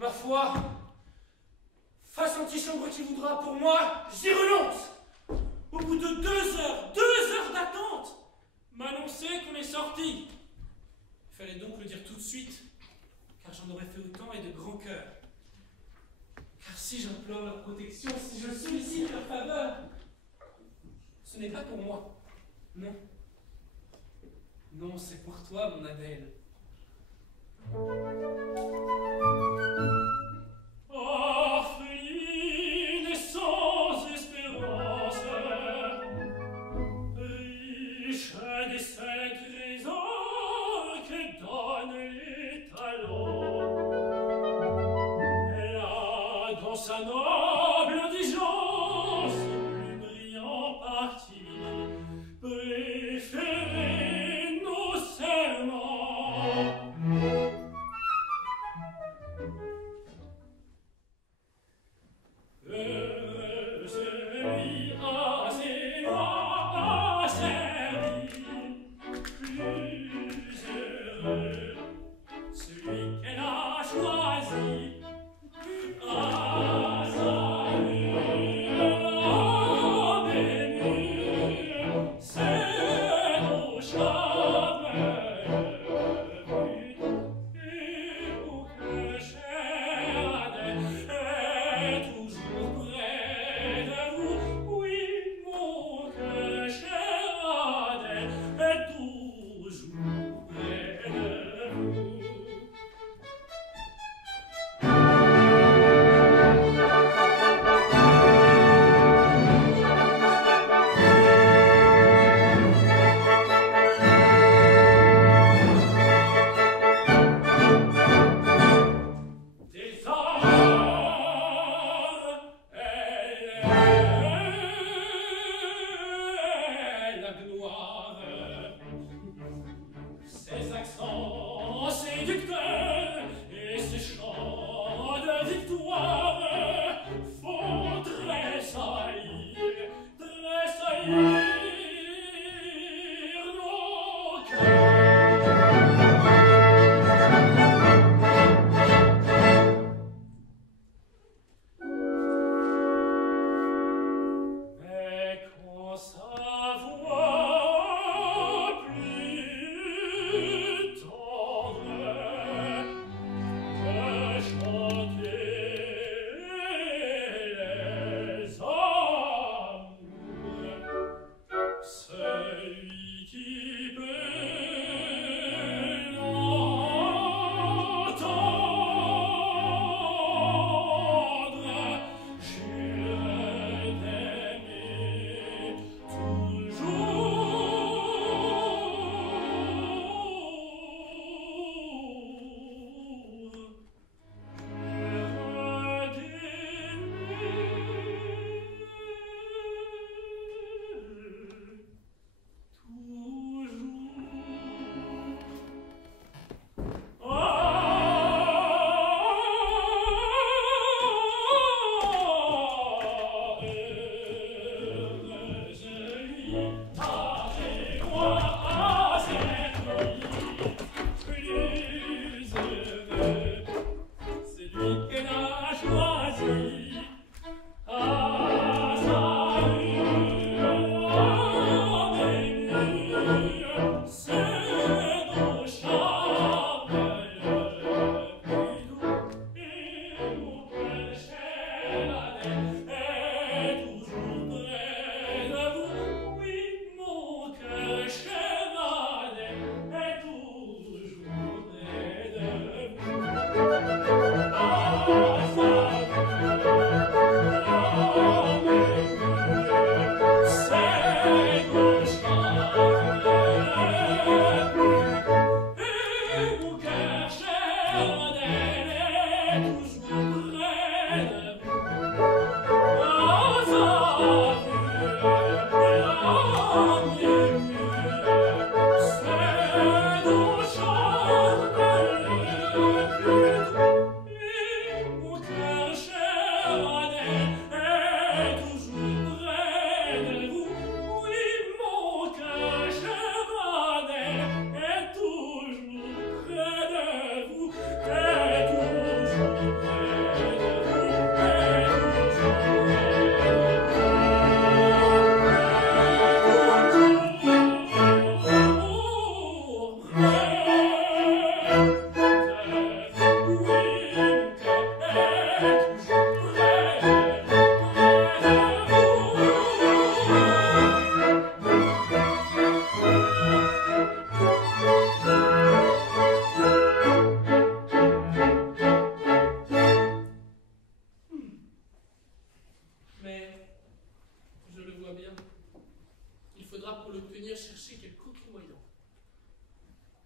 Ma foi, fasse antichambre qui voudra, pour moi, j'y renonce. Au bout de 2 heures d'attente, m'annoncer qu'on est sorti. Il fallait donc le dire tout de suite, car j'en aurais fait autant et de grand cœur. Car si j'implore leur protection, si je sollicite leur faveur, ce n'est pas pour moi, non. Non, c'est pour toi, mon Adèle. Orpheline sans espérance, riche des 5 trésors que donnent les talents, elle a dans sa noble indigence le plus brillant parti, préféré nos serments.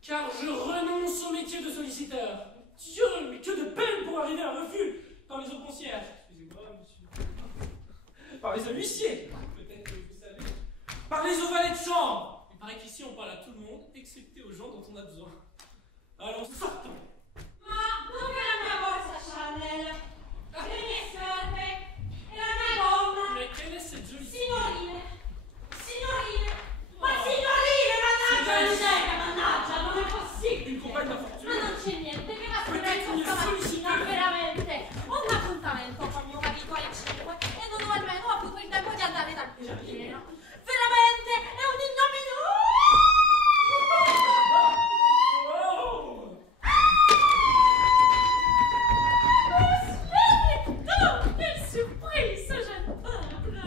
car je renonce au métier de solliciteur. Dieu, mais que de peine pour arriver à un refus par les eaux concierges. Excusez-moi, monsieur. Par les huissiers, peut-être que vous savez. Par les eaux valets de chambre. Il paraît qu'ici on parle à tout le monde, excepté aux gens dont on a besoin. Allons, sortons. Ma dove è la mia borsa Chanel? Le mie scarpe? E la mia gonna? Mais quelle est cette jolie Signorine! Signorine! Ma signorine, mannaggia l'useca, mannaggia, non è possibile! Une compagne d'infortune. Ma non c'è niente, che la Peut-être une stamattina, solliciteuse. veramente! Ho un appuntamento con mio marito alle 5 e non ho almeno avuto il tempo di andare dal giardino. Veramente, è un ignominio! Wow. Splendido! Quelle surprise, ce jeune peuple!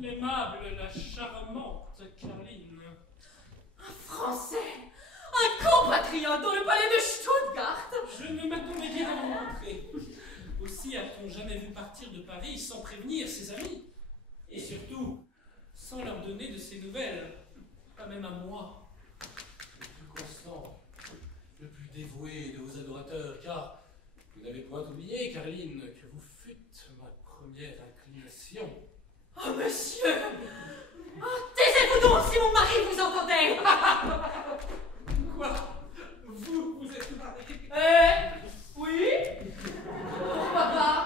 L'aimable, la charmante Caroline. Un Français! Un compatriote dans le palais de Stuttgart! Je ne m'attendais guère à vous rencontrer. Aussi a-t-on jamais vu partir de Paris sans prévenir ses amis. Et surtout, sans leur donner de ses nouvelles. Pas même à moi. Le plus constant, le plus dévoué de vos adorateurs, car vous n'avez point oublié, Caroline, que vous fûtes ma première inclination. Oh, monsieur! Oh, taisez-vous donc si mon mari vous entendait! Quoi? Vous êtes marié? Oui? Pourquoi pas?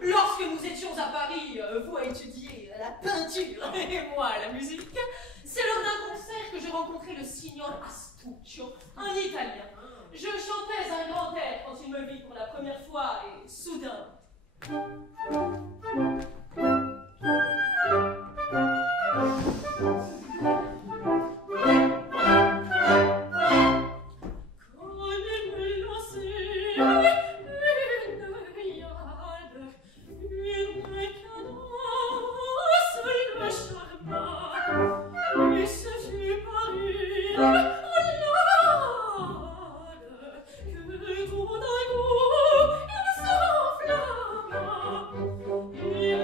Lorsque nous étions à Paris, vous à étudier la peinture et moi la musique, c'est lors d'un concert que j'ai rencontré le signor Astuccio, un Italien. Je chantais un grand air quand il me vit pour la première fois et soudain... Il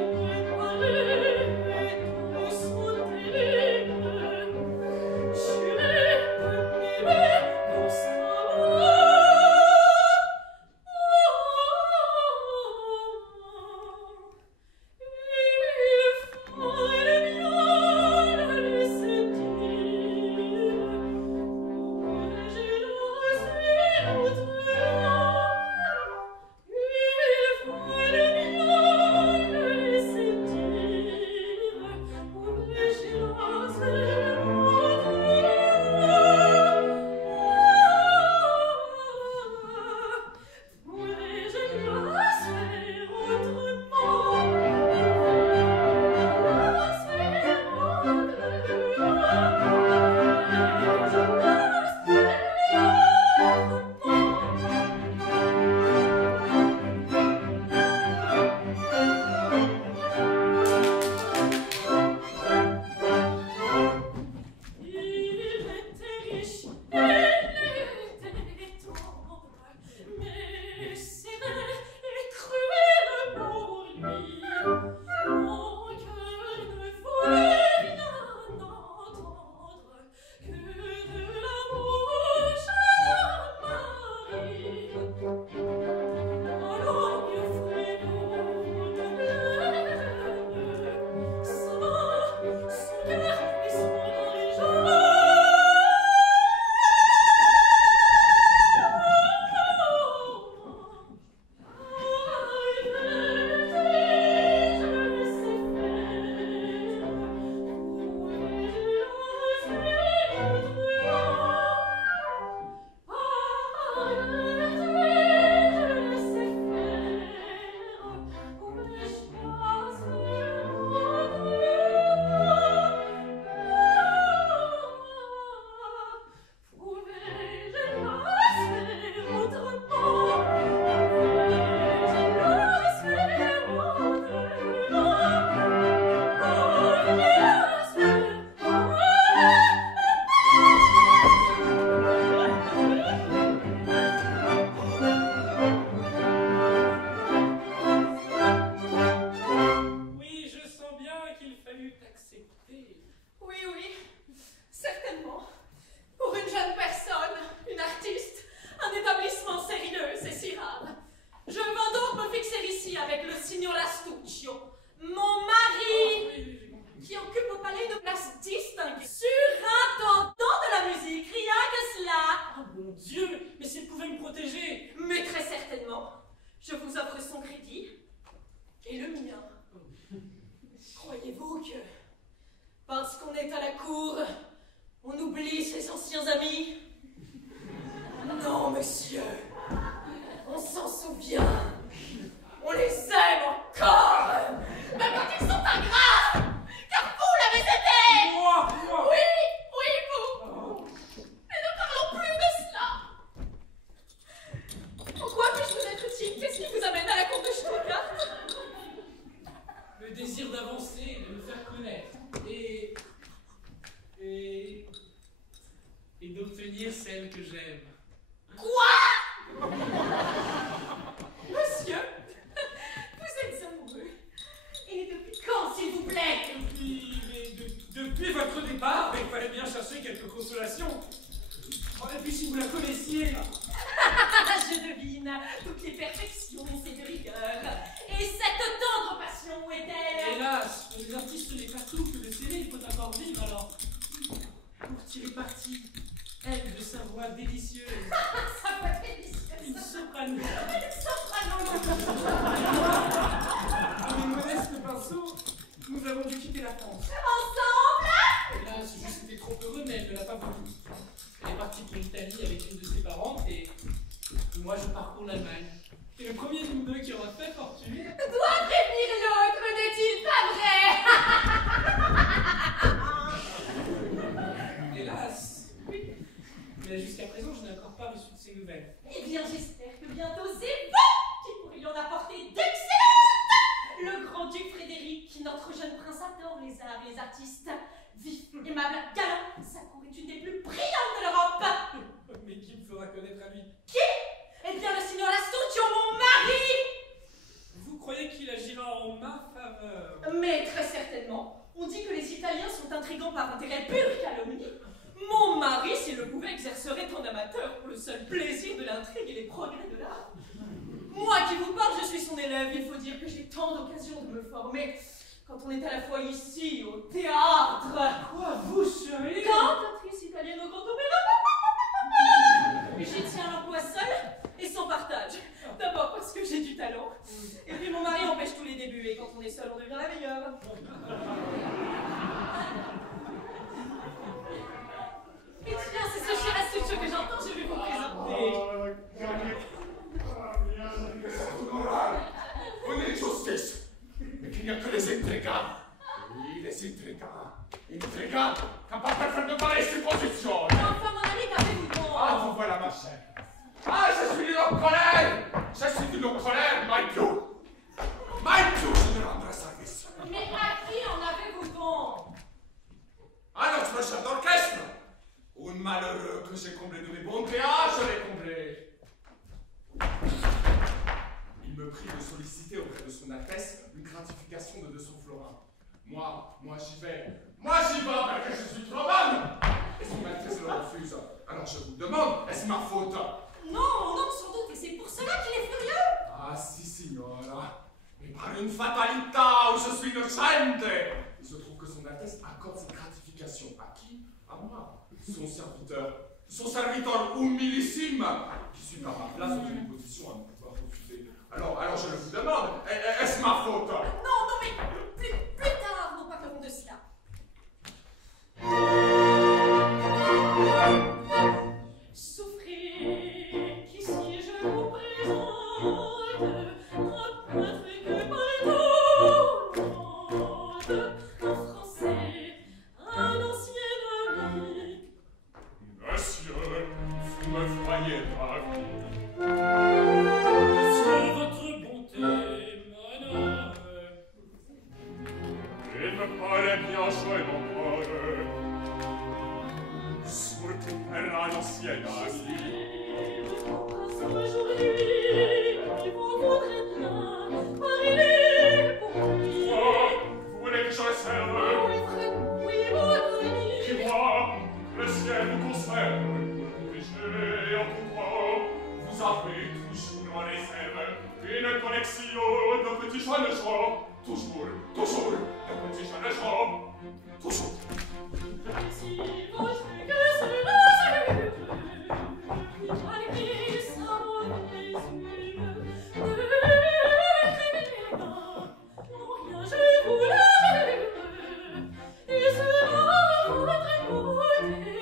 anciens amis? Non, monsieur. On s'en souvient. On les aime encore. Même quand ils sont ingrats. Car vous l'avez été. Moi. Oui, vous. Mais ne parlons plus de cela. En quoi puis-je vous être utile? Qu'est-ce qui vous amène à la cour de Stuttgart? Le désir d'avancer, de me faire connaître. Et d'obtenir celle que j'aime. Quoi? Monsieur, vous êtes amoureux. Et depuis quand, s'il vous plaît? Depuis votre départ, il fallait bien chercher quelques consolations. Oh, et puis si vous la connaissiez. Je devine toutes les perfections, c'est de rigueur. Et cette tendre passion, où est-elle? Hélas, pour les artistes, ce n'est pas tout que de s'aimer, il faut encore vivre alors. Pour tirer parti, elle de sa voix délicieuse. Sa voix délicieuse. Une soprano. Une soprano. Avec modeste pinceau, nous avons dû quitter la France. Ensemble? Hélas, je suis trop heureux, mais elle ne l'a pas voulu. Elle est partie pour l'Italie avec une de ses parentes et moi je parcours l'Allemagne. Et le premier de nous deux qui aura fait fortune. Doit prévenir l'autre, n'est-il pas vrai? Hélas. Mais jusqu'à présent, je n'ai encore pas reçu de ces nouvelles. Eh bien, j'espère que bientôt c'est vous qui pourriez en apporter d'excellentes. Le grand-duc Frédéric, notre jeune prince adore les arts et les artistes. Vif, aimable, galant, sa cour est une des plus brillantes de l'Europe. Mais qui me fera connaître à lui? Qui? Eh bien, le signor Lastuccio, mon mari. Vous croyez qu'il agira en ma faveur? Mais très certainement. On dit que les Italiens sont intrigants par intérêt pur calomnie. Mon mari, s'il le pouvait, exercerait en amateur pour le seul plaisir de l'intrigue et les progrès de l'art. Moi qui vous parle, je suis son élève. Il faut dire que j'ai tant d'occasions de me former. Quand on est à la fois ici, au théâtre. Quoi, vous seriez? Cantatrice italienne au grand opéra. J'y tiens l'emploi seul et sans partage. D'abord parce que j'ai du talent. Et puis mon mari empêche tous les débuts. Et quand on est seul, on devient la meilleure. Et tiens, c'est ce cher Astuccio que j'entends, je vais vous présenter. On est justice, mais qu'il n'y a que les intrigants. Oui, les intrigants. Intrigants, capables de faire de pareilles suppositions. Enfin, mon ami, qu'avez-vous donc? Ah, vous voilà, ma chère. Ah, je suis d'une colère. Je suis d'une colère, my Dieu. My Dieu, je me rendrai service. Mais à qui en avez-vous donc? À notre chef d'orchestre. Un malheureux que j'ai comblé de mes bontés. Ah, je l'ai comblé. Il me prie de solliciter auprès de son Altesse une gratification de 200 florins. Moi j'y vais. Moi j'y vais parce que je suis trop bonne. Et son Altesse le refuse. Alors je vous demande, est-ce ma faute? Non, sans doute, et c'est pour cela qu'il est furieux. Ah si, signora. Mais par une fatalité où je suis innocente. Il se trouve que son Altesse accorde cette gratification. À qui? À moi. Son serviteur humilissime, qui suis par ma place dans une position à ne pouvoir refuser. Alors je vous demande, est-ce ma faute? Non, mais plus tard, nous parlerons de cela. Souffrez, qu'ici je vous présente un peintre que Baldo, un français, un ancien ami. Monsieur, vous me voyez pas. C'est votre bonté, madame. Il me paraît bien jouer mon rôle. Surtout per un ancien ami. Aujourd'hui, il vous voudrait bien parler pour lui. Quoi? Vous voulez que je le serve? Oui, votre ami. Qui moi, le ciel vous conserve. Et en tout cas, vous avez toujours dans les rêves une connexion de petits jeunes gens. Toujours, de petits jeunes gens. Toujours. Si vous jouez que cela malgré sa mauvaise humeur, ne révélez pas, non rien je vous le jure, et sera votre beauté.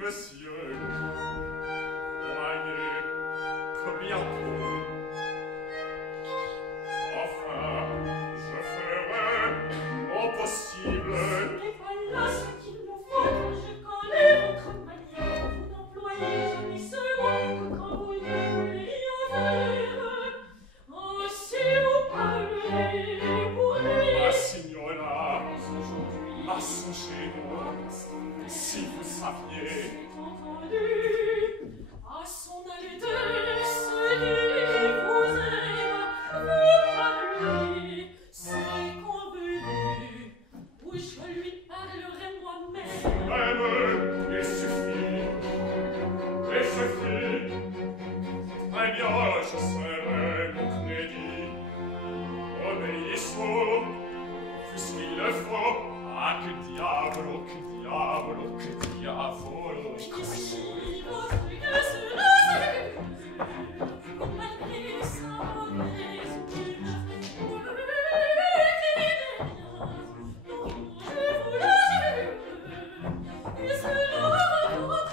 monsieur. Voyez, comme bientôt. Enfin, je ferai mon possible. Et voilà ce qu'il me faut, car je connais votre manière. Vous n'employez jamais ce mot que quand vous ne voulez rien faire. Oh, si vous parlez pour lui. Ma signora, ma songez-moi, si vous saviez. C'est entendu à son Altesse qui vous aime, vous parlez, c'est convenu, ou je lui parlerai moi-même. Même, il suffit. Il suffit. Très bien, je serai mon crédit. Obéissons, puisqu'il le faut. Ah, que diavolo, que diavolo, que diavolo. Qu'est-ce qui votre sera malgré sa mauvaise humeur, vous le verrez bien, non, je vous l'assure, il sera votre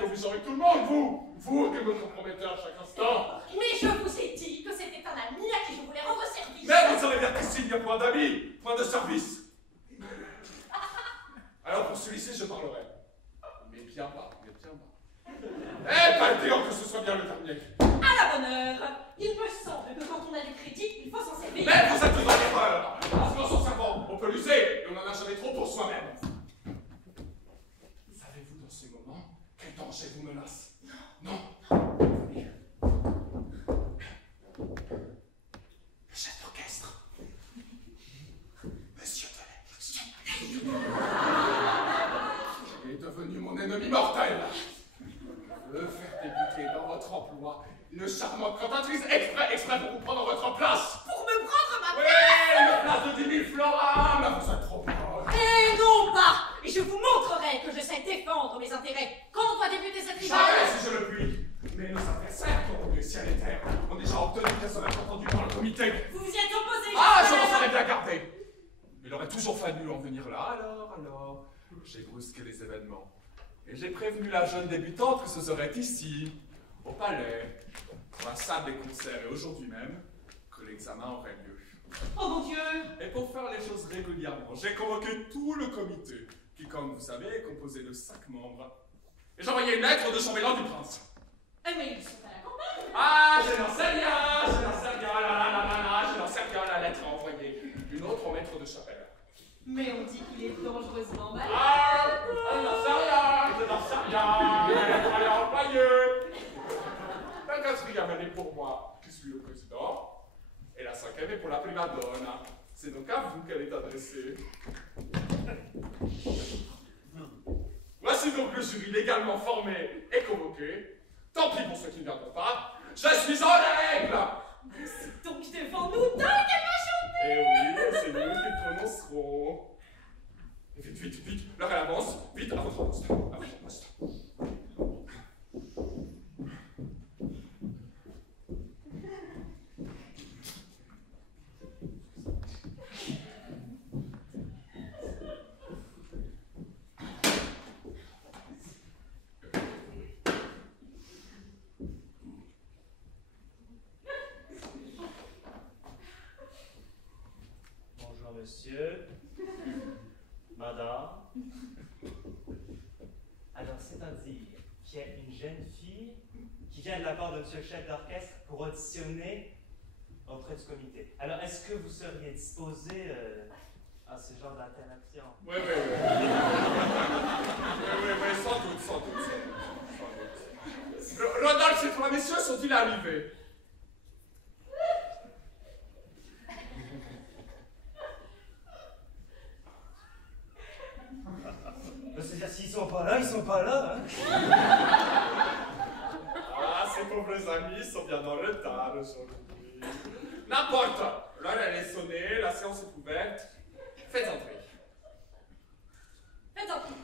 que vous saurez tout le monde, vous que me compromettez à chaque instant. Mais je vous ai dit que c'était un ami à qui je voulais rendre service. Mais vous savez bien qu'ici, il n'y a point d'amis, point de service. Alors pour celui-ci, je parlerai. Mais bien bas, mais bien bas. Eh, pas étonnant que ce soit bien le dernier. À la bonne heure. Il me semble que quand on a du crédit, il faut s'en servir. Mais vous êtes dans l'erreur. En se s'en servant, on peut l'user, et on en a jamais trop pour soi-même. Savez-vous dans ce moment quel danger vous menace? Non. Le chef d'orchestre. Monsieur Delay. Est devenu mon ennemi mortel. Je veux faire débuter dans votre emploi une charmante cantatrice exprès pour vous prendre votre place. Pour me prendre ma place. Oui, une place de 10 000 florins. Mais vous êtes trop bonne. Et non pas. Et je vous montrerai que je sais défendre mes intérêts. Quand on doit débuter cette rivale. Jamais si je le puis. Mais nos adversaires qui ont le ciel et terre ont déjà obtenu qu'elles seraient entendues par le comité. Vous vous y êtes opposé. Ah, je m'en serais bien gardé. Il aurait toujours fallu en venir là. Alors, j'ai brusqué les événements. Et j'ai prévenu la jeune débutante que ce serait ici, au palais, pour la salle des concerts et aujourd'hui même, que l'examen aurait lieu. Oh mon Dieu. Et pour faire les choses régulièrement, j'ai convoqué tout le comité, qui, comme vous savez, est composé de 5 membres. Et j'ai envoyé une lettre de chambellan du prince. Mais ils sont à la campagne. Ah, je n'en sais rien, je n'en sais rien, je n'en sais rien, la lettre envoyée. maître de chapelle. Mais on dit qu'il est dangereusement malade. Ah, je n'en sais rien, je n'en sais rien. Il est allé employé. La quatrième année pour moi, qui suis le président. Et la cinquième est pour la prima donna. C'est donc à vous qu'elle est adressée. Voici donc le jury légalement formé et convoqué. Tant pis pour ceux qui ne viendront pas. Je suis en règle. C'est donc devant nous deux qu'elle va chanter. Eh oui, c'est nous qui prononcerons. Vite, vite, vite, l'heure elle avance. Vite, à votre poste. À votre poste. Monsieur, madame. Alors, c'est-à-dire qu'il y a une jeune fille qui vient de la part de monsieur le chef d'orchestre pour auditionner auprès du comité. Alors, est-ce que vous seriez disposé à ce genre d'interaction? Oui, sans doute. Rodolphe et trois messieurs sont-ils arrivés? C'est-à-dire, s'ils sont pas là, ils sont pas là. Hein? Ah, ces pauvres amis sont bien en retard aujourd'hui. N'importe, l'heure elle est sonnée, la séance est ouverte. Faites entrer. Faites entrer.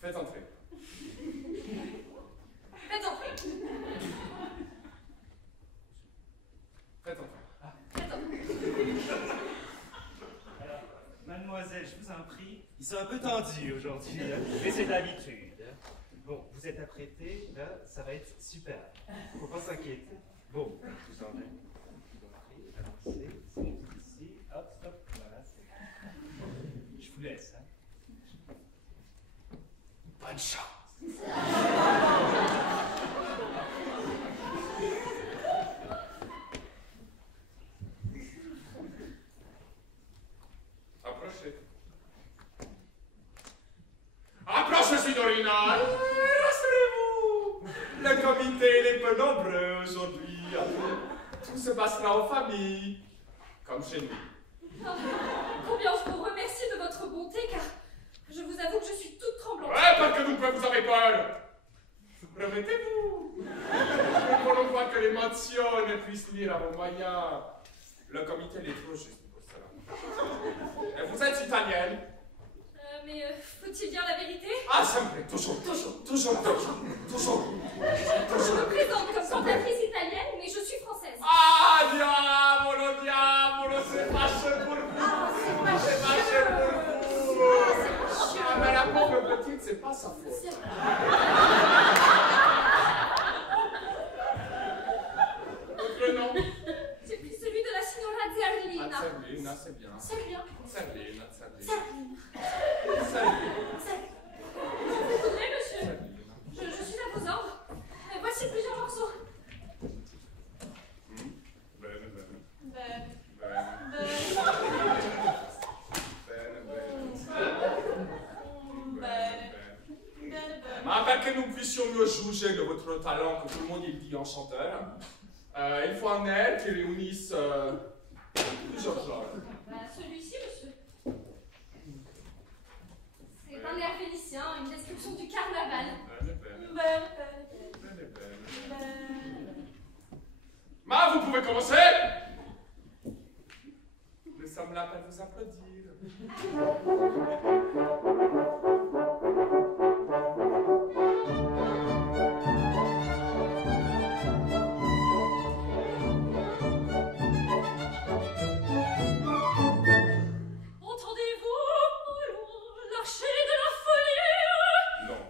Faites entrer. Faites entrer. Faites entrer. Faites entrer. Alors, mademoiselle, je vous en prie, ils sont un peu tendus aujourd'hui, hein, mais c'est d'habitude. Hein. Bon, vous êtes apprêtés, là, ça va être super. Faut pas s'inquiéter. Bon, je vous en ai. Je vous en prie, avancez, c'est ici, hop, hop, voilà, c'est bon. Je vous laisse, hein. Bonne chance. Approchez. Approchez, signorina. Rassurez-vous. Le comité n'est peu nombreux aujourd'hui. Tout se passera en famille, comme chez nous. Combien je vous remercie de votre bonté, car je vous avoue que je suis toute tremblante. Ouais, parce que vous avez peur. Remettez-vous. Nous ne voulons pas que les mentions ne puissent nuire à vos moyens. Le comité est trop juste pour cela. Et vous êtes italienne? Mais faut-il dire la vérité? Ah, sempre, toujours. Je me présente comme cantatrice italienne, mais je suis française. Ah, diavolo, c'est fâcheux pour vous. C'est fâcheux pour vous. Ah, mais la pauvre petite, c'est pas sa faute. Votre nom? J'ai pris celui de la signora Zerlina. Ah, Zerlina, c'est bien. Zerlina. Zerlina. Vous voudrez, monsieur? Je suis à vos ordres. Voici plusieurs morceaux. Afin que nous puissions mieux juger de votre talent, que tout le monde est dit en chanteur, il faut un air qui réunisse plusieurs genres. Celui-ci, monsieur. C'est un air vénitien, une description du carnaval. Ma, vous pouvez commencer. Nous sommes là pour vous applaudir. Entendez-vous, l'archer de la folie? Non.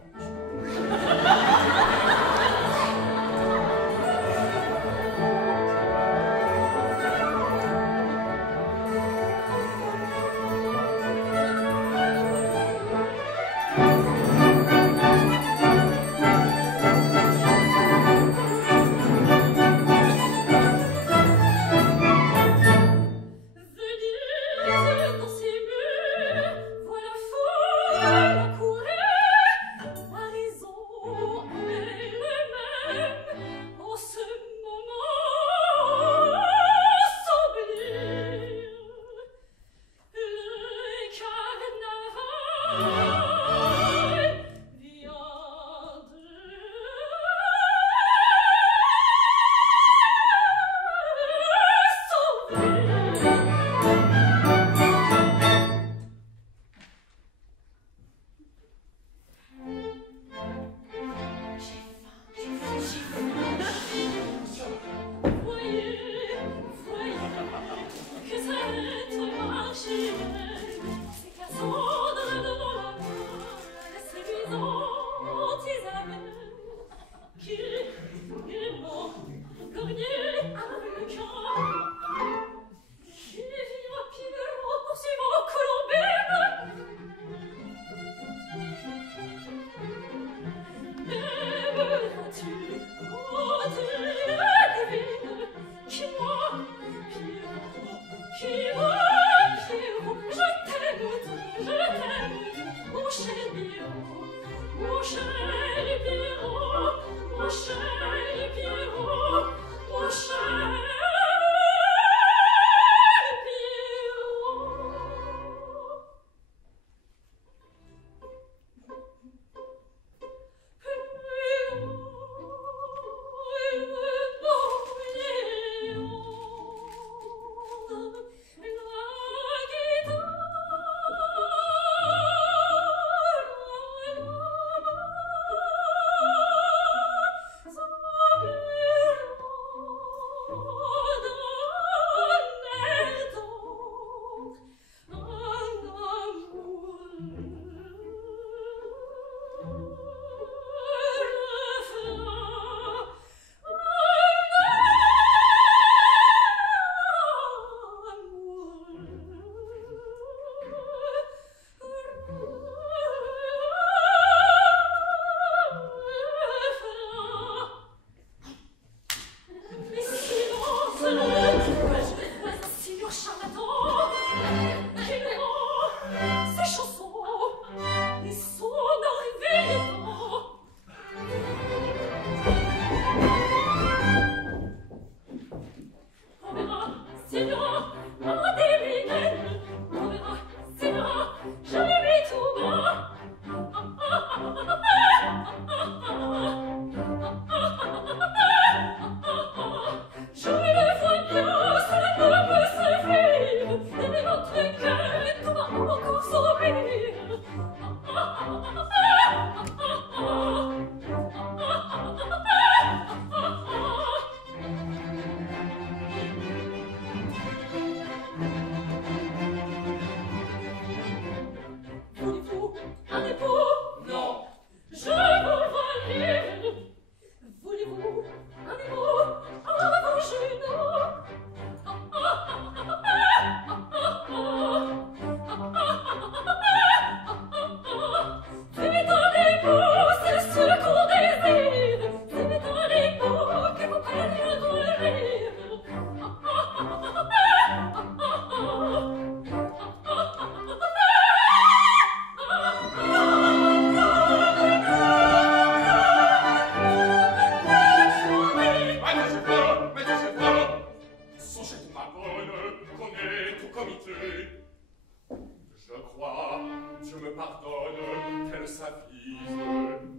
pardonne, qu'elle s'avise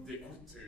d'écouter.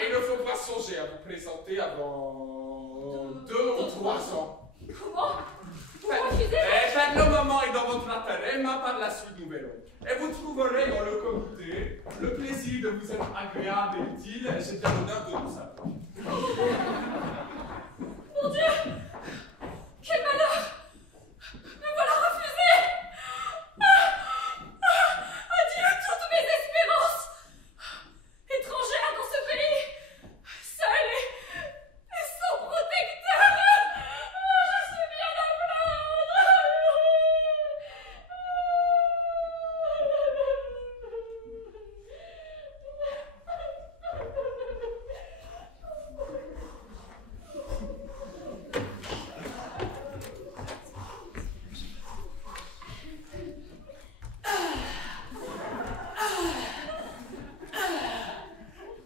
Et il ne faut pas songer à vous présenter avant 2 ou 3 ans. Comment? Pourquoi je suis le moment est dans votre intérêt, mais par la suite nous verrons. Et vous trouverez dans le comité le plaisir de vous être agréable et utile. J'ai bien l'honneur de vous savoir. Mon Dieu! Quel malheur! Me voilà refusée! Adieu toutes mes espérances! Étrangère dans ce pays, seule et sans protecteur, je suis bien à plaindre!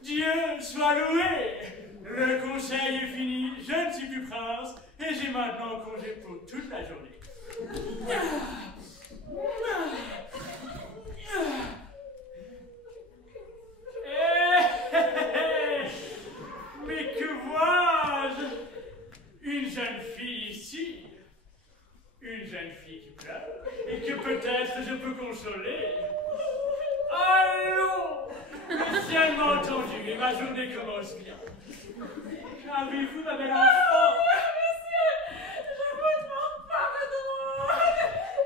Dieu soit loué! Le conseil est fini, je ne suis plus prince, et j'ai maintenant congé pour toute la journée. Mais que vois-je? Une jeune fille ici, une jeune fille qui pleure, et que peut-être je peux consoler. Allons! Le ciel m'a entendu et ma journée commence bien. Qu'avez-vous, ma belle enfant? Monsieur, je vous demande pardon!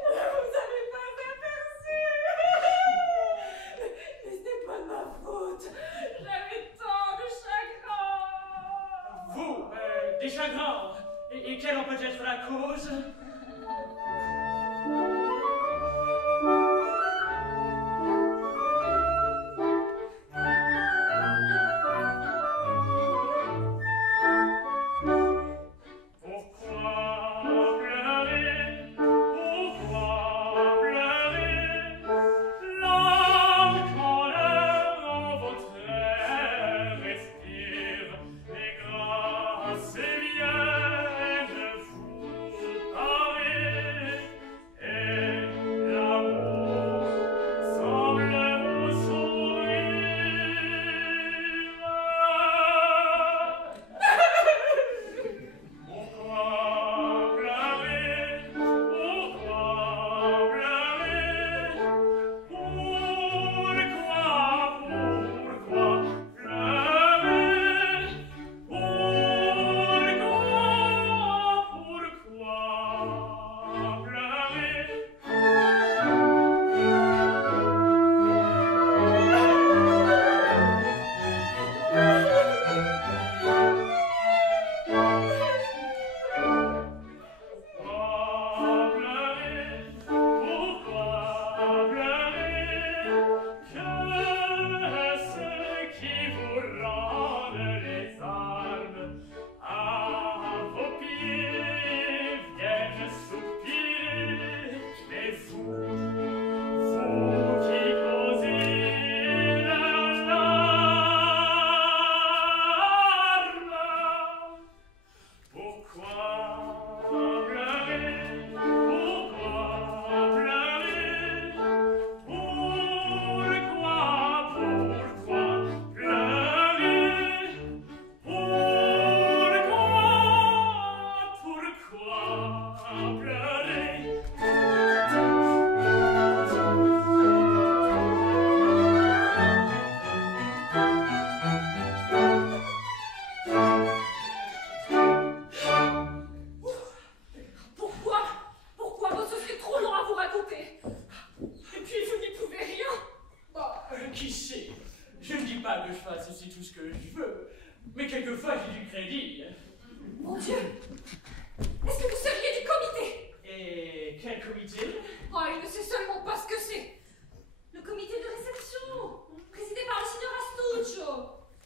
Ne vous avez pas aperçu! Mais c'est pas de ma faute! J'avais tant de chagrin! Vous, des chagrins. Et quelle en peut être la cause? Mais quelquefois j'ai du crédit. Mon Dieu! Est-ce que vous seriez du comité? Et quel comité? Oh, il ne sait seulement pas ce que c'est. Le comité de réception, présidé par le signor Astuccio.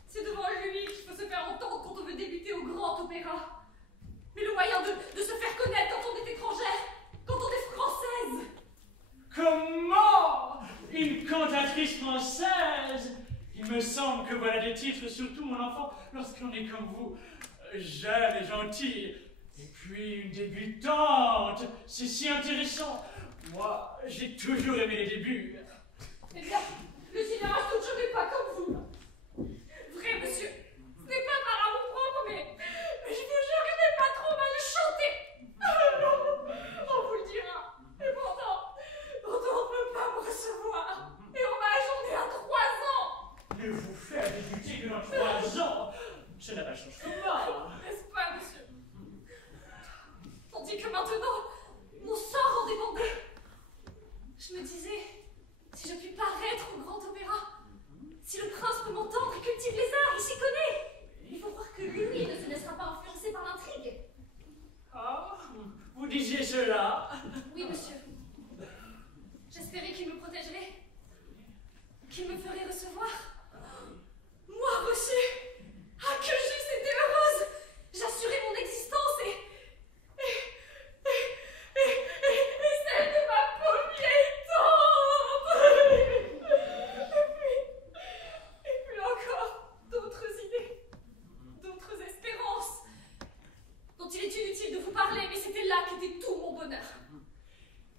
C'est devant lui qu'il faut se faire entendre quand on veut débuter au grand opéra. Mais le moyen de se faire connaître quand on est étrangère, quand on est française. Comment? Une cantatrice française? Il me semble que voilà des titres, surtout mon enfant, lorsqu'on est comme vous, jeune et gentil. Et puis une débutante, c'est si intéressant. Moi, j'ai toujours aimé les débuts. Eh bien, le signor Astuccio n'est pas comme vous. Vrai, monsieur, ce n'est pas par amour propre, mais je vous jure qu'il n'est pas trop mal chanté. On vous le dira. Et pourtant, on ne peut pas me recevoir. 23 ans. Je n'ai pas changé de moi. N'est-ce pas, monsieur? Tandis que maintenant, mon sort en dépendait. Je me disais, si je puis paraître au grand opéra, si le prince peut m'entendre et cultive les arts, il s'y connaît. Il faut croire que lui ne se laissera pas influencer par l'intrigue. Ah, vous disiez cela? Oui, monsieur. J'espérais qu'il me protégerait, qu'il me ferait recevoir. Moi reçue. Ah, que j'eusse été heureuse. J'assurais mon existence et celle de ma pauvre vieille tante. Et puis encore d'autres idées, d'autres espérances, dont il est inutile de vous parler, mais c'était là qu'était tout mon bonheur.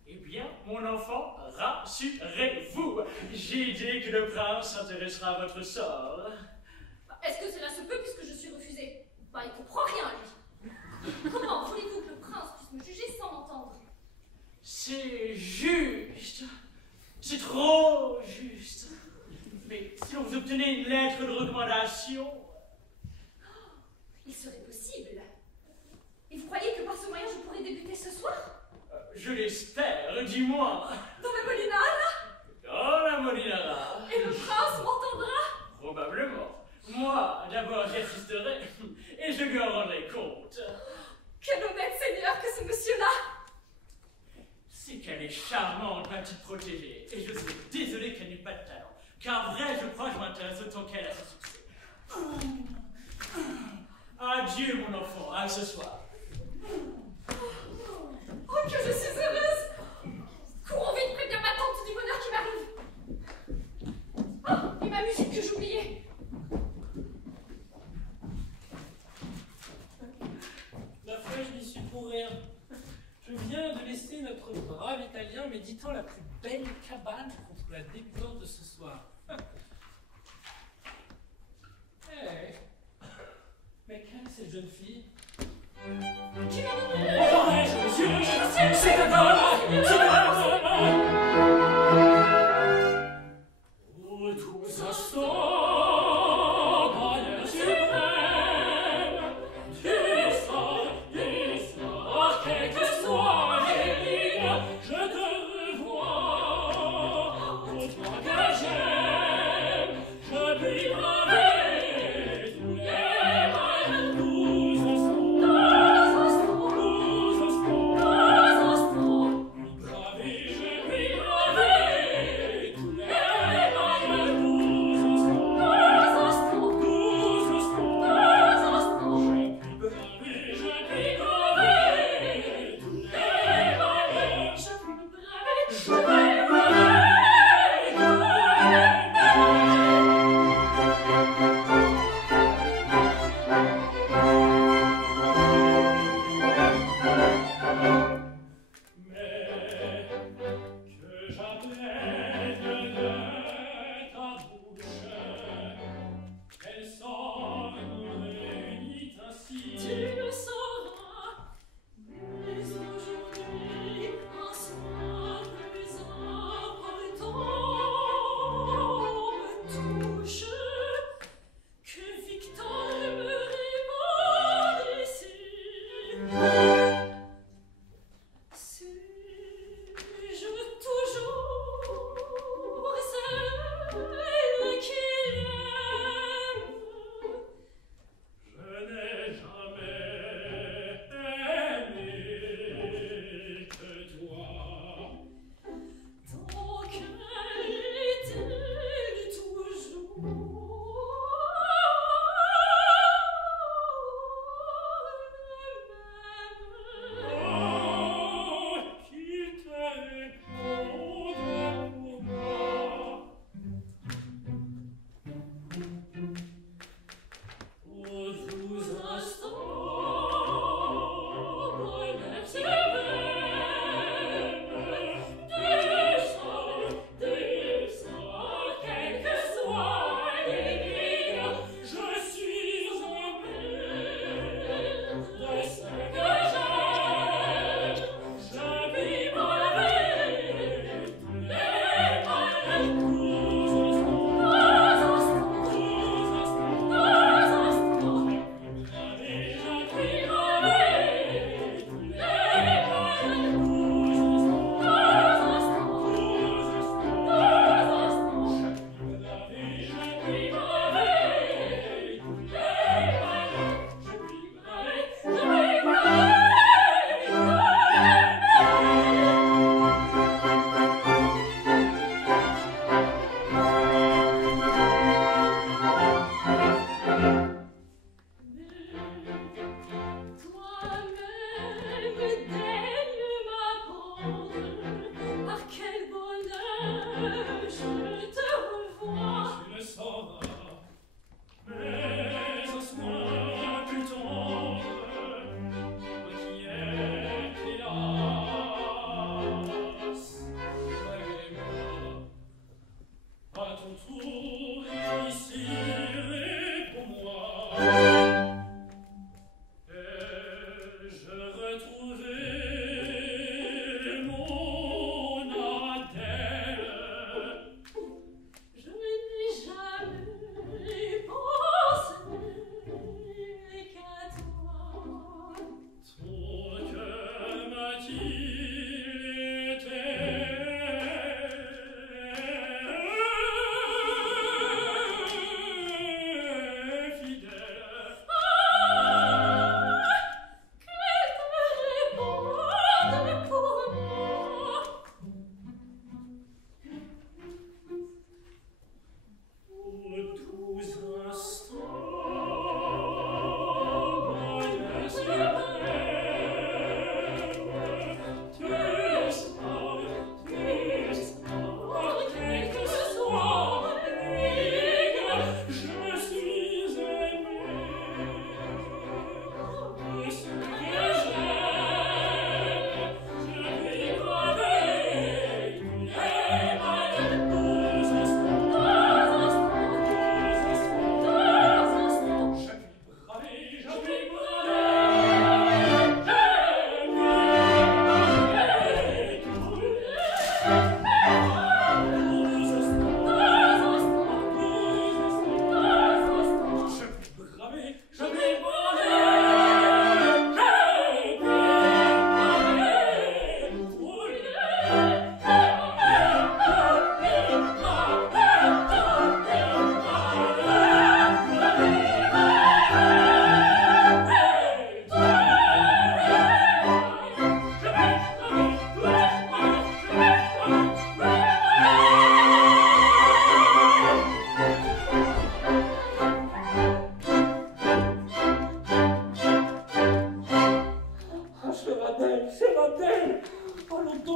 Eh bien, mon enfant, rassurez-vous. J'ai dit que le prince s'intéressera à votre sort. Est-ce que cela se peut puisque je suis refusée? Bah, il comprend rien, lui. Comment voulez-vous que le prince puisse me juger sans m'entendre? C'est juste. C'est trop juste. Mais si vous obtenez une lettre de recommandation... Il serait possible. Et vous croyez que par ce moyen je pourrais débuter ce soir? Je l'espère, dis-moi. Dans la Molinara? Dans la Molinara. Et le prince m'entendra? Probablement. Moi, d'abord, j'y assisterai et je lui en rendrai compte. Quel honnête seigneur que ce monsieur-là! C'est qu'elle est charmante, ma petite protégée, et je suis désolé qu'elle n'ait pas de talent, car vrai, je crois que je m'intéresse autant qu'elle à ce succès. Adieu, mon enfant, à ce soir. Oh, que je suis heureuse! Courons vite prévenir ma tante du bonheur qui m'arrive. Oh, et ma musique que j'oubliais. Ma foi, je n'y suis pour rien. Je viens de laisser notre brave Italien méditant la plus belle cabane contre la débutante de ce soir. Mais quelle est cette jeune fille? Qui m'a donné? Oh, c'est d'accord! Oh, tout ça sort, manière suprême. Dis-moi, quel que soit l'énigme, je te revois. Autant que j'aime, je puis braver tous les mal, tous instants. Tous instants.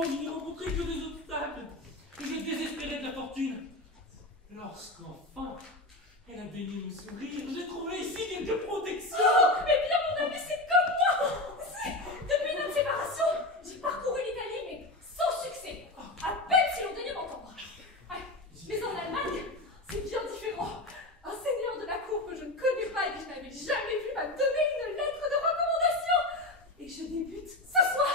enfant, je n'ai rencontré que des obstacles. Et je désespérais de la fortune. Lorsqu'enfin, elle a daigné me sourire, j'ai trouvé ici quelques protections. Oh, mais bien, mon ami, c'est comme moi. Depuis notre séparation, j'ai parcouru l'Italie, mais sans succès. À peine si l'on daignait m'entendre. Mais en Allemagne, c'est bien différent. Un seigneur de la cour que je ne connais pas et que je n'avais jamais vu m'a donné une lettre de recommandation. Et je débute ce soir.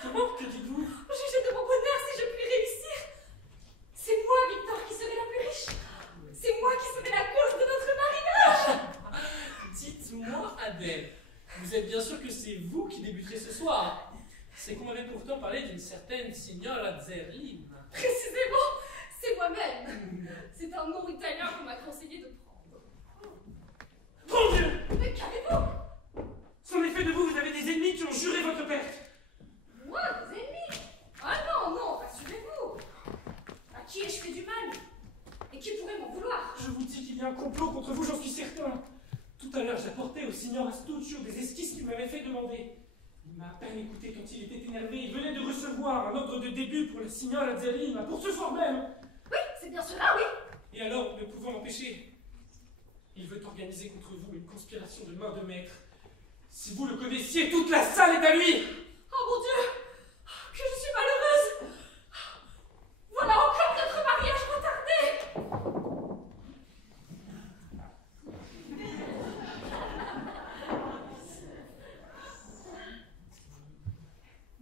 Comment? Que dites-vous? Jugez de mon bonheur si je puis réussir. C'est moi, Victor, qui serai la plus riche. C'est moi qui serai la cause de notre mariage. Dites-moi, Adèle, vous êtes bien sûr que c'est vous qui débuterez ce soir. C'est qu'on m'avait pourtant parlé d'une certaine signora Zerlin. Précisément, c'est moi-même. C'est un nom italien qu'on m'a conseillé de prendre. Mon Dieu! Mais qu'avez-vous? Sans effet de vous, vous avez des ennemis qui ont juré votre perte. Moi, des ennemis? Ah non, non, rassurez-vous. À qui ai-je fait du mal? Et qui pourrait m'en vouloir? Je vous dis qu'il y a un complot contre vous, j'en suis certain. Tout à l'heure, j'apportais au signor Astuccio des esquisses qu'il m'avait fait demander. Il m'a à peine écouté quand il était énervé. Il venait de recevoir un ordre de début pour la signora Zerlin, pour ce soir même. Oui, c'est bien cela, oui. Et alors, ne pouvant m'empêcher, il veut organiser contre vous une conspiration de main de maître. Si vous le connaissiez, toute la salle est à lui. Oh mon Dieu, que je suis malheureuse. Voilà encore notre mariage retardé.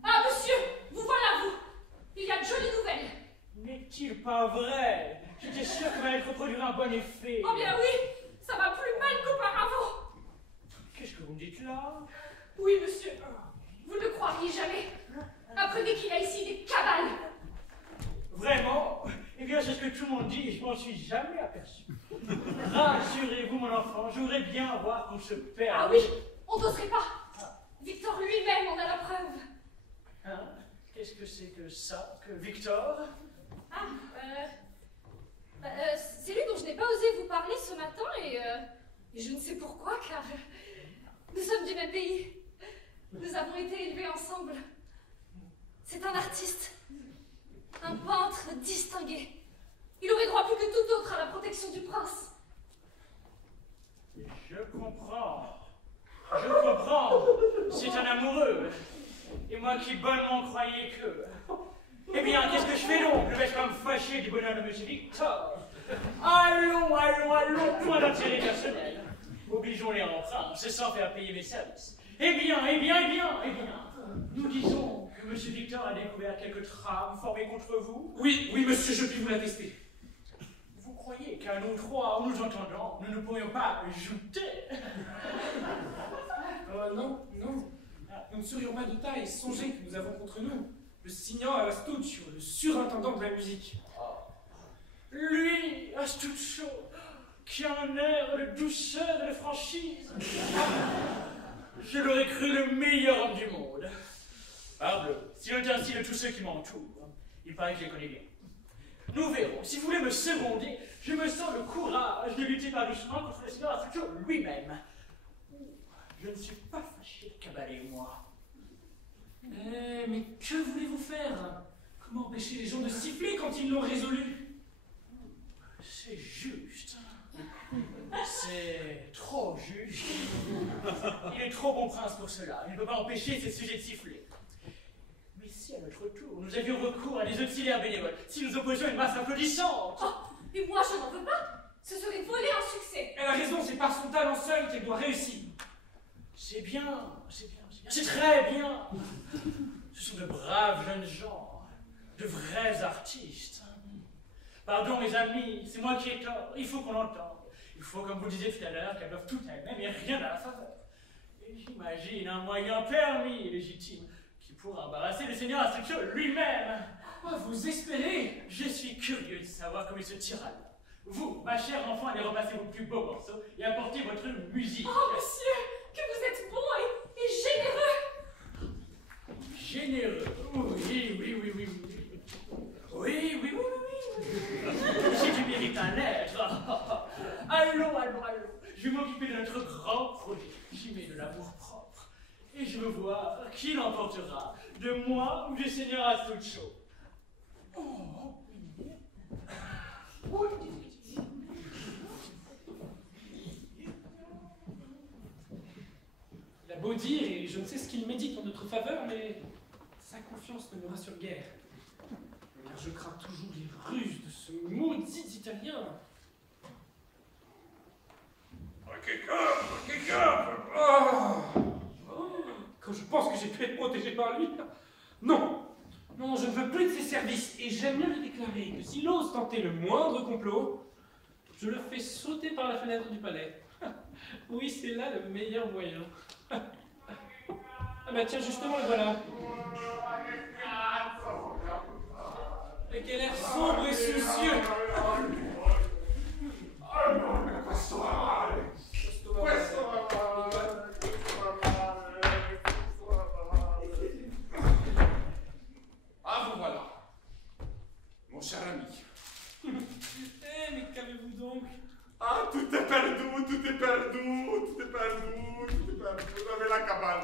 Ah, monsieur, vous voilà, vous. Il y a de jolies nouvelles. N'est-il pas vrai? J'étais sûr que ma lettre produirait un bon effet. Oh bien oui, ça va plus mal qu'auparavant. Qu'est-ce que vous me dites là? Oui, monsieur, vous ne croiriez jamais. Apprenez qu'il y a ici des cabales. Vraiment? Eh bien, c'est ce que tout le monde dit et je m'en suis jamais aperçu. Rassurez-vous, mon enfant, je voudrais bien voir qu'on se perd. Ah oui, on n'oserait pas. Victor lui-même en a la preuve. Hein? Qu'est-ce que c'est que ça? Que Victor? Ah, c'est lui dont je n'ai pas osé vous parler ce matin et je ne sais pourquoi, car nous sommes du même pays. Nous avons été élevés ensemble. C'est un artiste, un peintre distingué. Il aurait droit plus que tout autre à la protection du prince. Je comprends. Je comprends. C'est un amoureux. Et moi qui bonnement croyais que... Eh bien, qu'est-ce que je fais donc? Je vais pas me fâcher du bonheur de M. Victor. Allons, allons, allons, point d'intérêt personnel. Obligeons les emprunts, c'est sans faire payer mes services. Eh bien, nous disons que M. Victor a découvert quelques trames formées contre vous. Oui, monsieur, je puis vous l'attester. Vous croyez qu'à nous trois, en nous entendant, nous ne pourrions pas jouter? Non. Nous ne serions pas de taille. Songez que nous avons contre nous le signor Astuccio, le surintendant de la musique. Lui, Astuccio, qui a un air de douceur et de franchise. Je l'aurais cru le meilleur homme du monde. Parbleu, s'il en est ainsi de tous ceux qui m'entourent, il paraît que je les connais bien. Nous verrons. Si vous voulez me seconder, je me sens le courage de lutter par doucement contre le signor Astuccio lui-même. Je ne suis pas fâché de cabaler, moi. Mais que voulez-vous faire? Comment empêcher les gens de siffler quand ils l'ont résolu? C'est juste. C'est trop juste. Il est trop bon prince pour cela. Il ne peut pas empêcher ses sujets de siffler. Mais si à notre tour, nous avions recours à des auxiliaires bénévoles, si nous opposions une masse applaudissante... Oh, et moi je n'en veux pas. Ce serait voler un succès. Elle a raison, c'est par son talent seul qu'elle doit réussir. C'est bien, c'est très bien. Ce sont de braves jeunes gens, de vrais artistes. Pardon mes amis, c'est moi qui ai tort, il faut qu'on l'entende. Il faut, comme vous disiez tout à l'heure, qu'elles doivent tout elles-mêmes et rien à la faveur. Et j'imagine un moyen permis et légitime qui pourra embarrasser le seigneur Astuccio lui-même. Oh, vous espérez? Je suis curieux de savoir comment il se tira là. Vous, ma chère enfant, allez repasser vos plus beaux morceaux et apporter votre musique. Oh monsieur, que vous êtes bon et généreux. Généreux? Oui. Oui. Si tu mérites un être. Allons. Je vais m'occuper de notre grand projet. J'y mets de l'amour propre. Et je veux voir qui l'emportera. De moi ou du seigneur Asucho? Il a beau dire, et je ne sais ce qu'il médite en notre faveur, mais sa confiance ne me rassure guère. Car je crains toujours les ruses de ce maudit Italien. Quand je pense que j'ai pu être protégé par lui. Non, non, je ne veux plus de ses services, et j'aime mieux lui déclarer que s'il ose tenter le moindre complot, je le fais sauter par la fenêtre du palais. Oui, c'est là le meilleur moyen. Ah bah tiens, justement, le voilà. Et quel air sombre et soucieux. Ah, vous voilà. Mon cher ami. Eh, mais qu'avez-vous donc? Ah, tout est perdu, tout est perdu, tout est perdu, tout est perdu. Vous avez la cabale,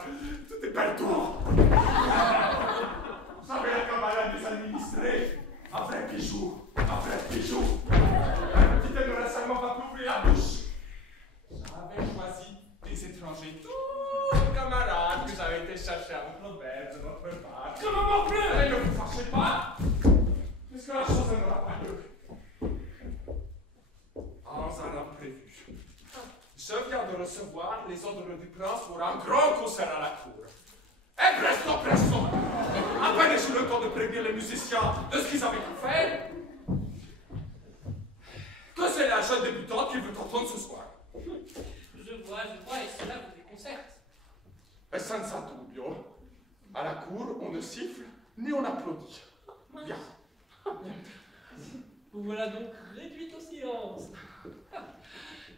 tout est perdu. Vous avez la cabale à des administrés. Un vrai bijou, un vrai bijou. Un petit aide de récemment va plus ouvrir la bouche. J'avais choisi des étrangers, tous camarades que j'avais été chercher à votre auberge, de notre part. Comment m'en pleut? Et ne vous fâchez pas, puisque la chose n'aura pas lieu. Dans un imprévu. Je viens de recevoir les ordres du prince pour un grand concert à la cour. Et presto, presto! À peine ai-je eu le temps de prévenir les musiciens de ce qu'ils avaient fait, que c'est la jeune débutante qui veut entendre ce soir. Je vois, et cela vous déconcerte. Et senza dubbio, à la cour, on ne siffle ni on applaudit. Bien. Vous voilà donc réduite au silence.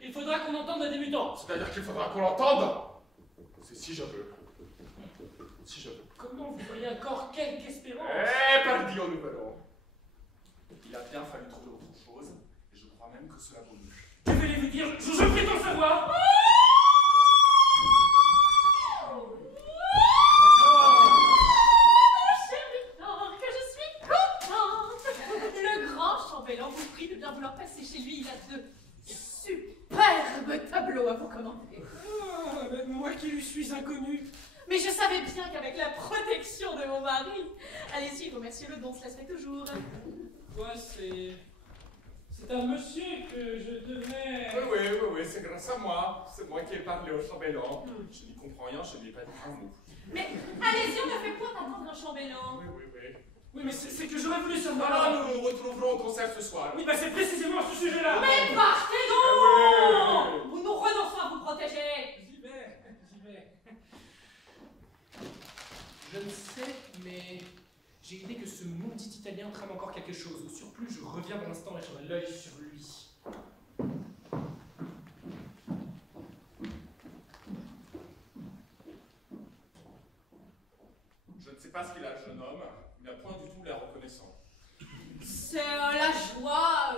Il faudra qu'on entende la débutante. C'est-à-dire qu'il faudra qu'on l'entende. C'est si je veux. Si je veux. Comment vous voyez encore quelque espérance? Eh, pardi au numéro. Il a bien fallu trouver autre chose, et je crois même que cela vaut mieux. Que voulez-vous dire? Je prétends savoir. Cher Victor, que je suis contente! Le grand chambellan vous prie de bien vouloir passer chez lui. Il a de superbes tableaux à vous commenter. Ah, ben moi qui lui suis inconnu. Mais je savais bien qu'avec la protection de mon mari... Allez-y, remerciez-le dont cela se fait toujours. Quoi, c'est un monsieur que je devais... Oui, c'est grâce à moi. C'est moi qui ai parlé au chambellan. Je n'y comprends rien, je n'y ai pas dit un mot. Mais allez-y, on ne fait point attendre un chambellan. Oui. Oui, mais c'est que j'aurais voulu savoir... Voilà, nous nous retrouverons au concert ce soir. Oui, bah c'est précisément ce sujet-là. Mais partez Ah donc! Nous renonçons à vous protéger. J'y vais. Je ne sais, mais j'ai idée que ce maudit Italien trame encore quelque chose. Au surplus, je reviens dans l'instant et j'aurai l'œil sur lui. Je ne sais pas ce qu'il a, le jeune homme. Il n'a point du tout l'air reconnaissant. C'est la joie,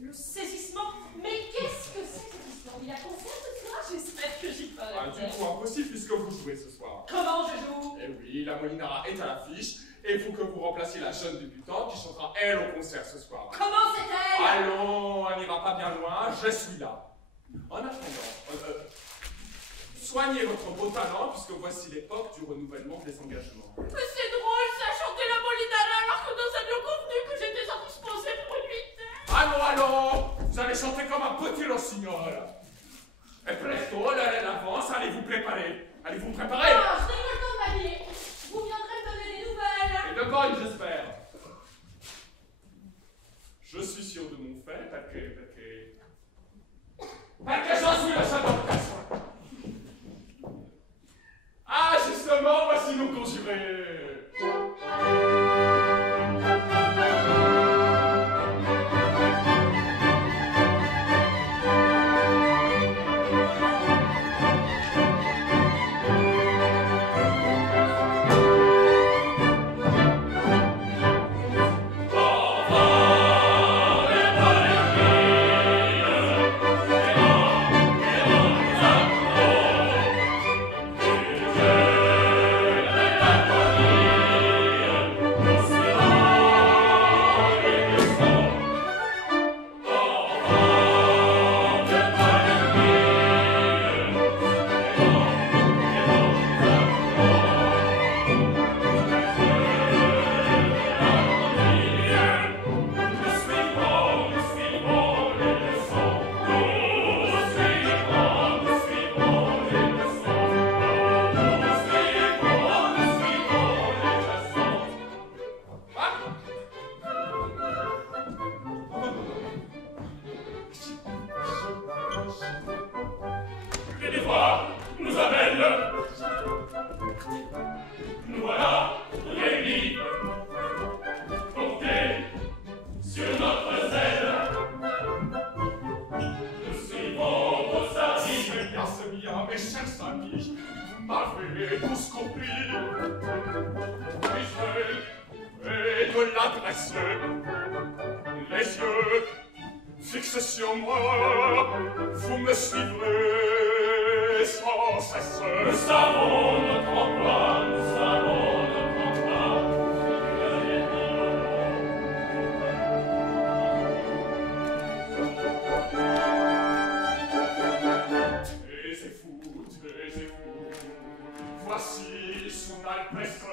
le saisissement. Mais qu'est-ce que c'est cette histoire? Il a concert ce soir? J'espère que j'y Pas parais. du tout impossible puisque vous jouez ce soir. Comment je joue? Eh oui, la Molinara est à l'affiche et il faut que vous remplaciez la jeune débutante qui chantera elle au concert ce soir. Comment c'est-elle? Allons, elle n'ira pas bien loin, je suis là. En attendant, soignez votre beau talent puisque voici l'époque du renouvellement des engagements. Mais c'est drôle, ça chanter la Molinara alors que nous avions convenu que j'étais indisposée pour une nuitée. Allons, vous allez chanter comme un petit rossignol. Et presto, elle avance, allez vous préparer. Allez vous préparer. Ah, je n'ai pas le temps de m'habiller. Vous viendrez me donner des nouvelles. Et de bonnes, j'espère. Je suis sûr de mon fait, parce que j'en suis le seul d'orchestre. Ah, justement, voici nos conjurés. Oh, cesse. Les yeux fixés sur moi, vous me suivrez sans cesse. Nous savons notre emploi, nous savons notre emploi. Taisez-vous, voici son Altesse.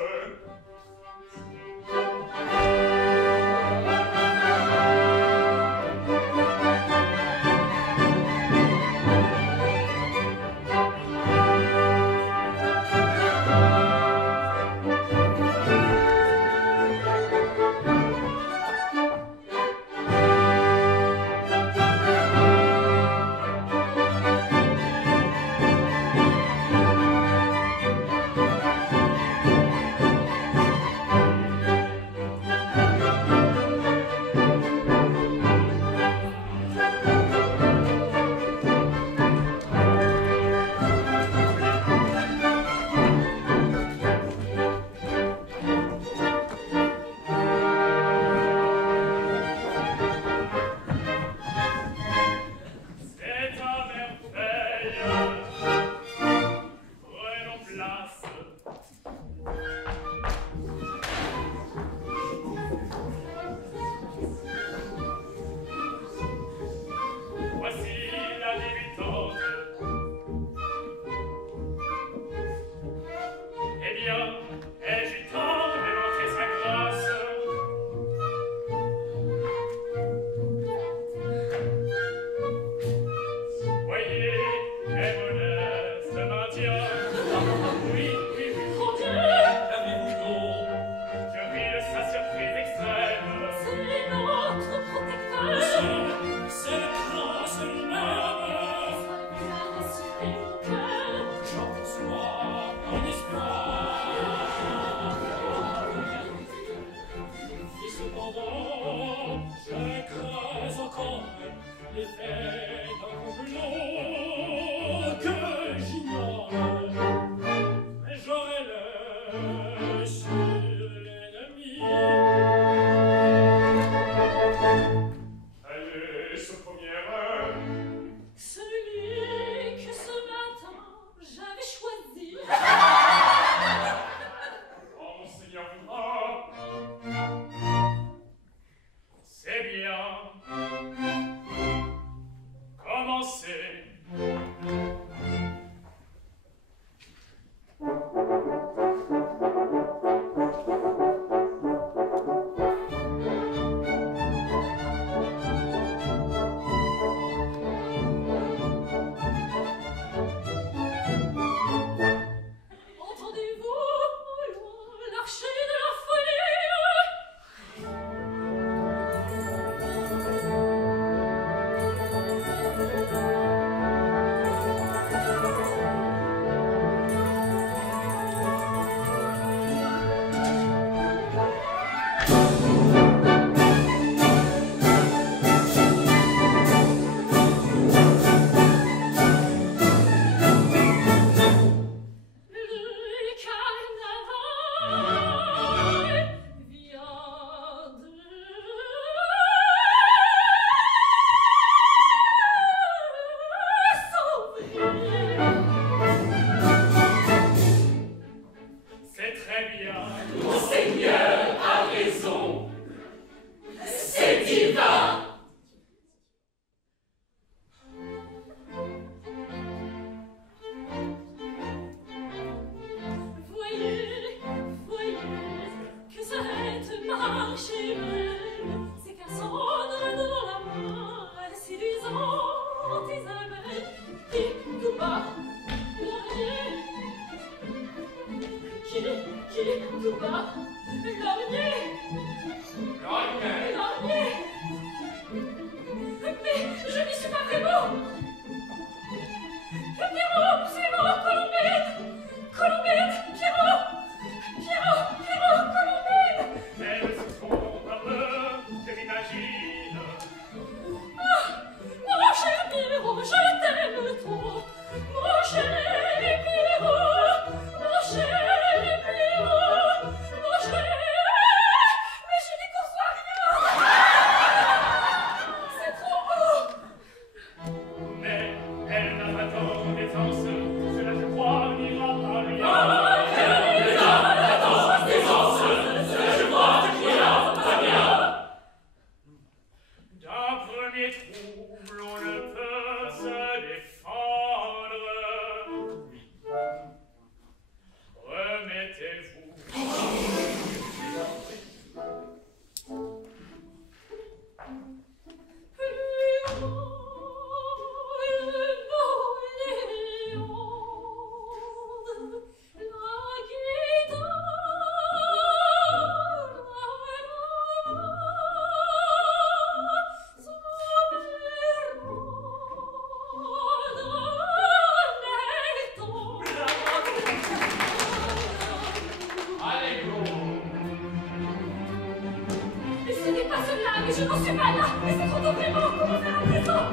pas celui-là, mais je n'en suis pas là. Mais c'est trop tôt vraiment. Comment faire à présent?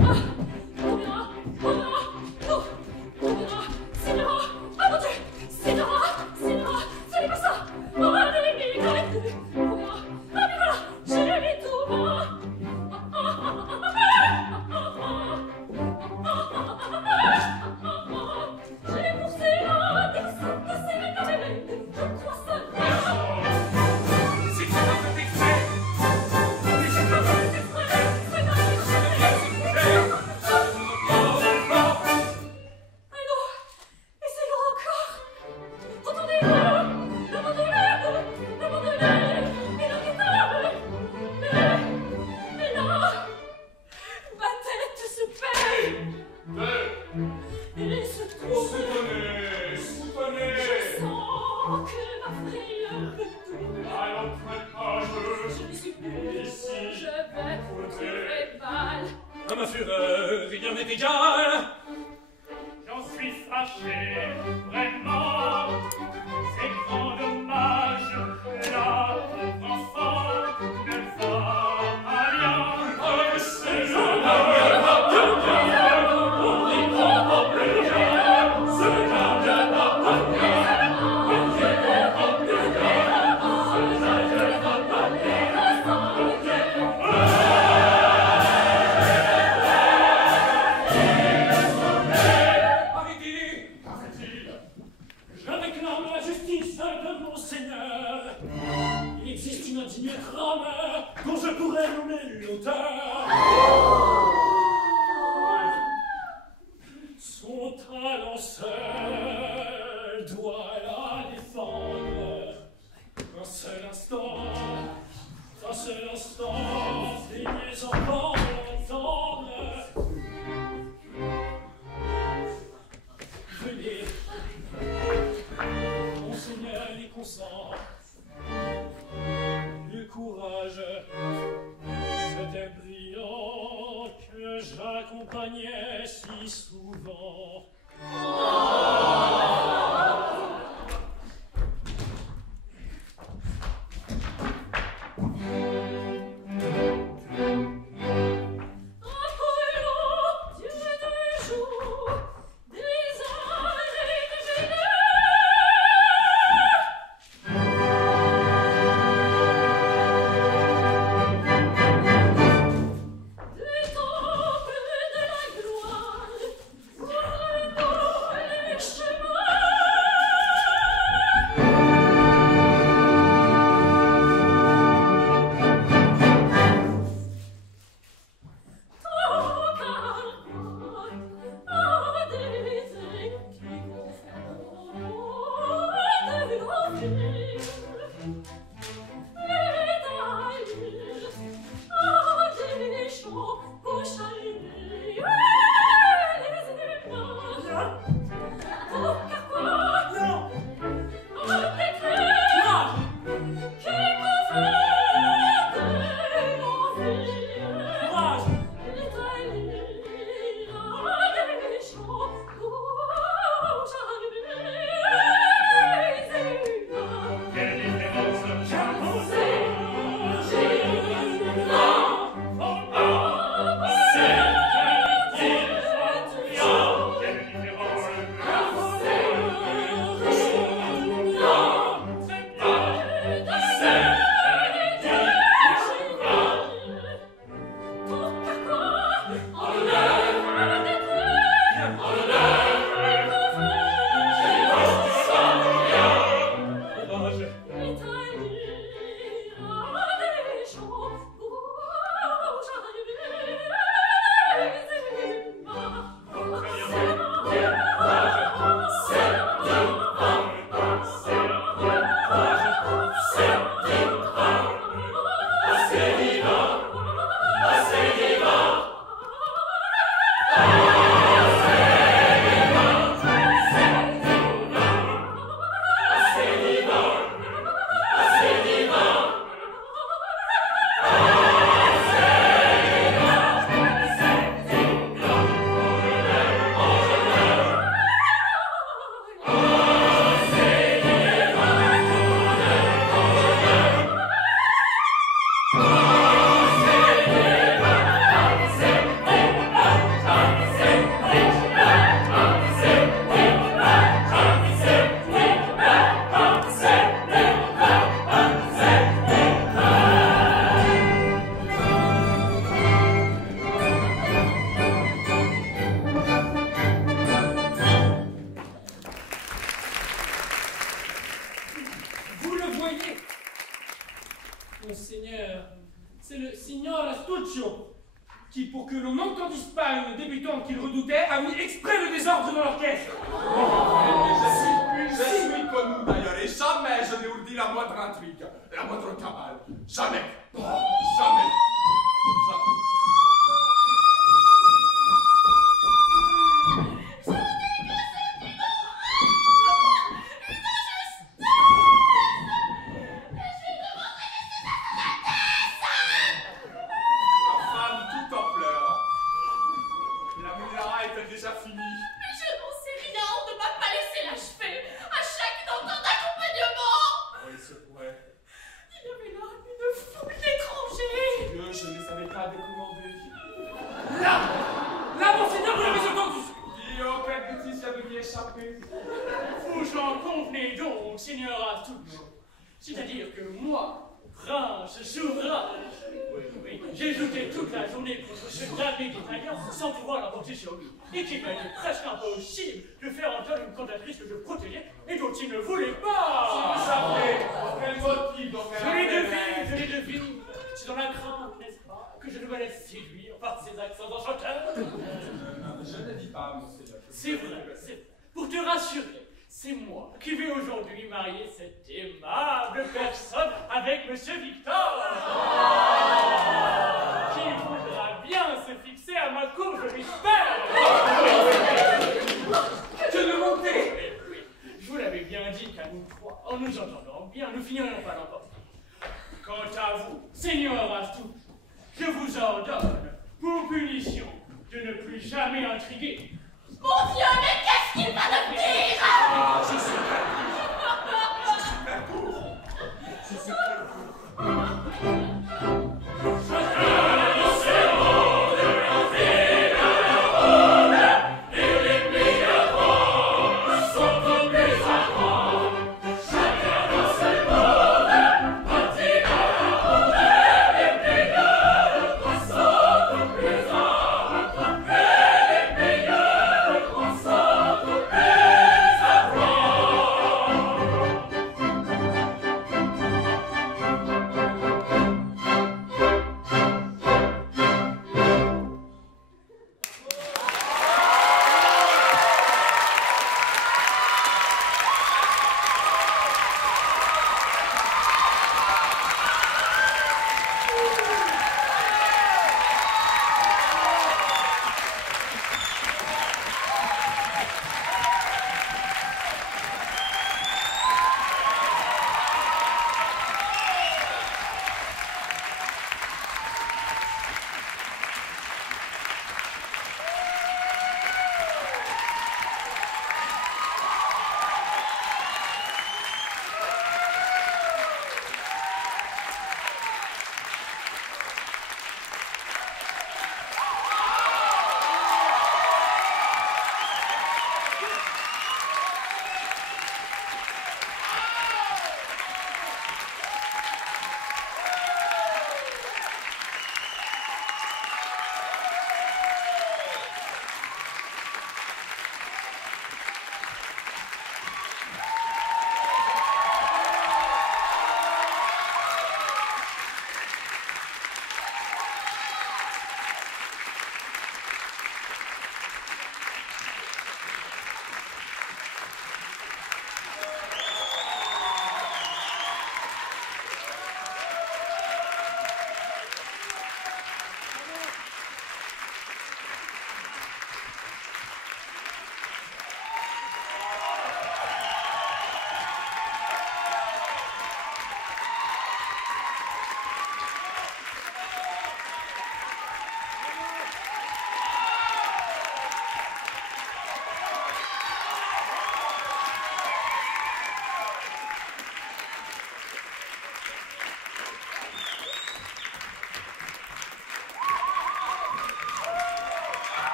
Ah, on verra. On verra. Non, on verra. C'est Laura. Oh mon Dieu, c'est Laura. C'est Laura. Ce n'est pas ça. Oh, ne les arrêtez. On verra. Ah, mais voilà, je l'ai tout bas. Je l'ai poussé là, des sacs de série dans mes mains. Je crois ça. C'est pas fait exprès. Mais c'est pas fait exprès. C'est pas non, et c'est là encore. Entendez-le, le Baudelaire, et la guitare, et là, ma tête se perd, et se trouve. Soutenez. Je sens que ma frayeur retourne. Alors prépare-je. Je me suis perdue, Ici. je vais trouver mal. À ma fureur, il y m'est égal. J'en suis fâché, vraiment. C'est grand dommage. La pauvre enfant ne va à rien. C'est Je réclame la justice de mon seigneur. Il existe une indigne trame dont je pourrais nommer l'auteur. Son talent seul doit la défendre. Un seul instant, daignez encore l'entendre. Venez, Monseigneur y consent. Le courage, c'était brillant que j'accompagnais si souvent. Apollo, Dieu du jour, des anges et des génères. Du temple de la gloire, pour voyez, Monseigneur, c'est le signor Astuccio qui, pour que l'on n'entendisse pas une débutante qu'il redoutait, a mis exprès le désordre dans l'orchestre. Je suis connu d'ailleurs, et jamais je n'ai ourdi la moindre intrigue, la moindre cabale. Jamais. Jamais. Vous en convenez donc, Seigneur Astuccio. C'est-à-dire que moi, prince souverain, j'ai lutté toute la journée contre ce damné d'Italien sans pouvoir l'emporter sur lui, et qu'il m'a été presque impossible de faire entendre une cantatrice que je protégeais et dont il ne voulait pas. Si vous savez, quel motif donc Je l'ai deviné. C'est dans la crainte, n'est-ce pas, que je ne me laisse séduire par ces accents enchanteurs. Je ne dis pas, monseigneur. C'est vrai, c'est vrai. Pour te rassurer, c'est moi qui vais aujourd'hui marier cette aimable personne avec Monsieur Victor, qui voudra bien se fixer à ma cour, je l'espère. Que de montée! Oui, je vous l'avais bien dit qu'à nous trois, en nous entendant bien, nous finirions par l'emporter. Quant à vous, Seigneur Astuccio, je vous ordonne, pour punition, de ne plus jamais intriguer. Mon Dieu, mais qu'est-ce qu'il va devenir? Je suis perdu.